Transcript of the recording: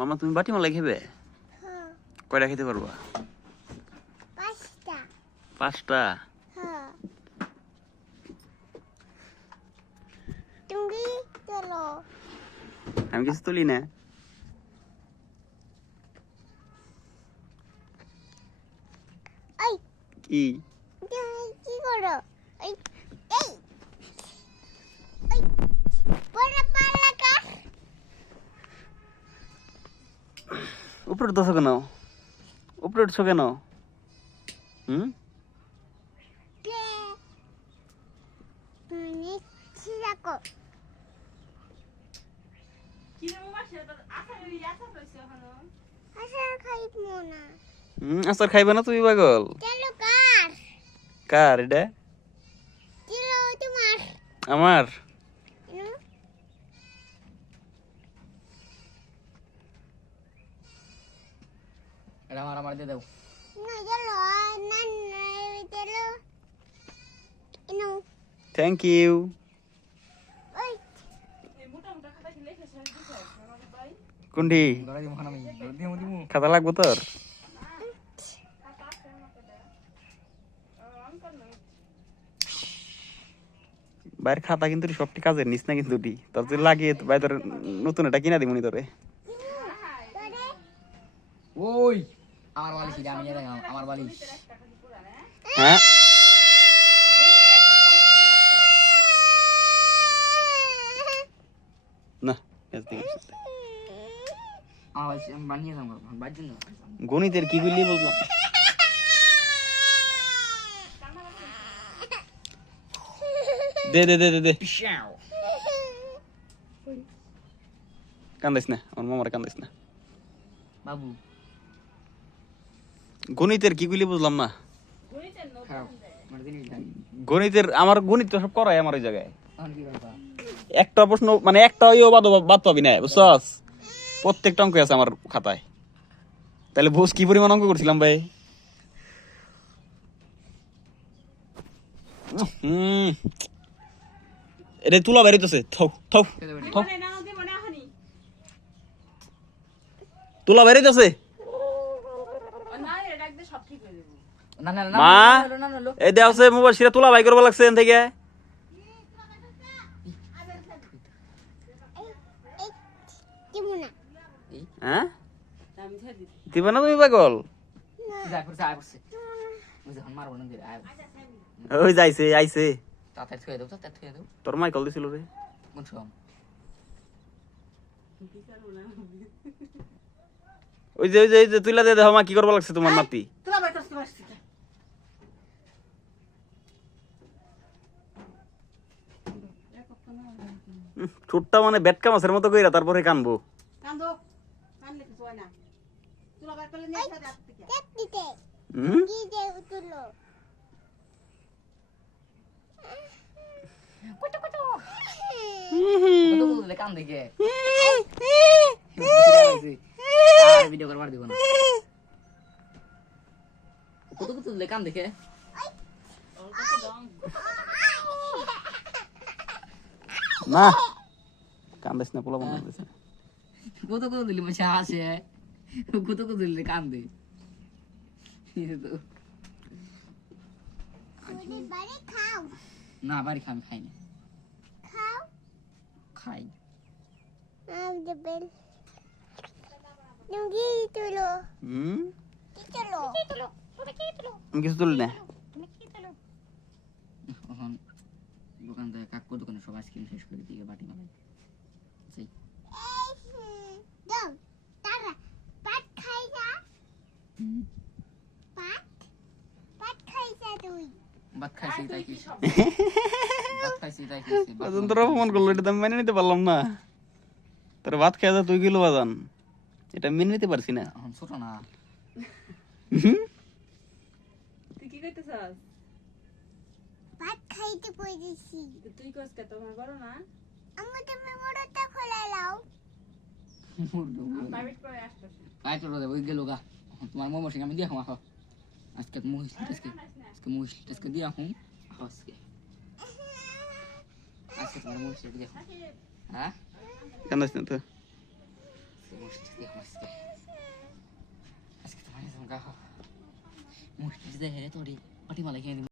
মামা তুমি বাটি মালাই খাবে? কয়টা খেতে পারবা? 5টা। 5টা? হ্যাঁ। তুমি চলো। আমি কিছু তুলি না। এই কি তুমি কি করো? এই এই এই বড় পালা কার? উপরে উঠতেছো কেন? উপরে উঠছো কেন? কে তুমি ছিলাকো? কি রে মামা সেটা আসার রইছে এখনো আসার খাইবো না। আচার খাইবে না তুমি পাগল? চলো কার? কার এটা? চলো তোমার। আমার। এটা আমার দিয়ে দাও। না চলো না না চলো। ইনো থ্যাংক ইউ। ওই এই মোটা মোটা খাতা কি লেখা শেষ দিছে আমার ভাই কোনটি? ধরে দিমু খানা আমি ধরে দিমু দিমু। খাতা লাগবো তোর? খাতা আছে আমাকে দে অঙ্কন না বাইরের খাতা কিন্তু সবটি কাজের নিস না কিন্তু তোর যদি লাগিয়ে ভাই তোর নতুন এটা কিনা দিমুনি তোরে। তোরে ওই আমার বালিশ এটা আমি জানি আমার বালিশ। হ্যাঁ না আমার বালিশ আমি বানিয়ে দাম বাজিন না। গণিতের কি বললি বললাম? দে দে দে দে দে কান্দাইস না, আমার মামার কান্দাইস না। বাবু গণিতের কি কইলি বুঝলাম না। গণিতের নোট খাও মানে জিনিস নাই। গণিতের আমার গণিত তো সব করাই আমার ওই জায়গায়। এখন কি করবা? একটা প্রশ্ন মানে একটা ইও বাদ পাবি না বুঝছস? প্রত্যেকটা অঙ্ক আছে আমার খাতায়। তাহলে বুঝ কি পরিমাণ অঙ্ক করছিলাম ভাই। এটা তুলা বেরিতেছে। থৌ থৌ থৌ মানে নাও দিব না হানি তুলা বেরিতেছে। না এটা ডাক দে সব ঠিক হয়ে যাবে না না মা না না না এই দেওছে মোবাইল সিরা তুলা বাই করবা লাগছে এন থেকে। দিমু না। হ্যাঁ আমি ছেড়ে দিছি দিবা না তুমি পাগল? যা করছে আয় করছে। ওই যখন মারবো না দিয়ে আয়। ওই যাইছে আইছে। তাতে থুয়ে দাও তাতে থুয়ে দাও। তোর মাই কল দিছিল রে। কোন সম? ওই যে তুইলা দে দেখো মা কি করবা লাগছে তোমার নাতি। তোরা বাইরে আসতে পারছিস ছোটটা মানে বেটকা মাছের মতো কইরা তারপরে কানবো। কান্দো কানলে কিছু হয় না তোরা বাইরে করলে নিয়ে আসতে আসতে দেখ দিতে। হুম কি দে তুলো। কত কত কত কান দেখে। আর ভিডিও করবার দিব না। কত কত কান দেখে। না কান্দাইস না পোলা বানা দিছে। কত কত দিলি মশা হাসে। কত কত দিলি কান দে। তো তুমি বাড়ি খাও। না বাড়ি খাই খাই না। খাও। খাই আম দেবেল। তুমি তুলো। হুম কি তুলো? কি তুলো? তুমি কি তুলো? আমি কিছু তুলি না। তুমি কি তুলো? এখন দোকান থেকে কাকু দোকানে সব আইসক্রিম শেষ করে দিয়ে বাটি মালাই সেই দাও তারা পাট খাই যা। পাট পাট খাই যা তুই। ভাত খাইছি তাই কি ভাত খাইছি তাই কি বাজান তোরা ফোন করলো এটা তো আমি মেনে নিতে পারলাম না। তোর ভাত খেয়ে যা তুই কিলো বাজান এটা মেনে নিতে পারছি না। এখন ছোট না তুই কি কইতেছস পাট খাইতে কইছি। তুই কইছ কে তোমার বড় না আমি তুমি মোড়টা খোলা লাও। প্রাইভেট করে আসছস আই তো রে ওই গেল গা তোমার মোমো সিং আমি দিয়া খাওয়া আজকে মুহিস আজকে মুহিস আজকে দিয়া হুম আজকে আজকে তোমার মুহিস দিয়া হ্যাঁ কান্দাইস না তো। মুশকিল দিয়ে আজকে আজকে তোমার কাছে গা মুশকিল দিয়ে হেরে তোরি পাটি মালা খেয়ে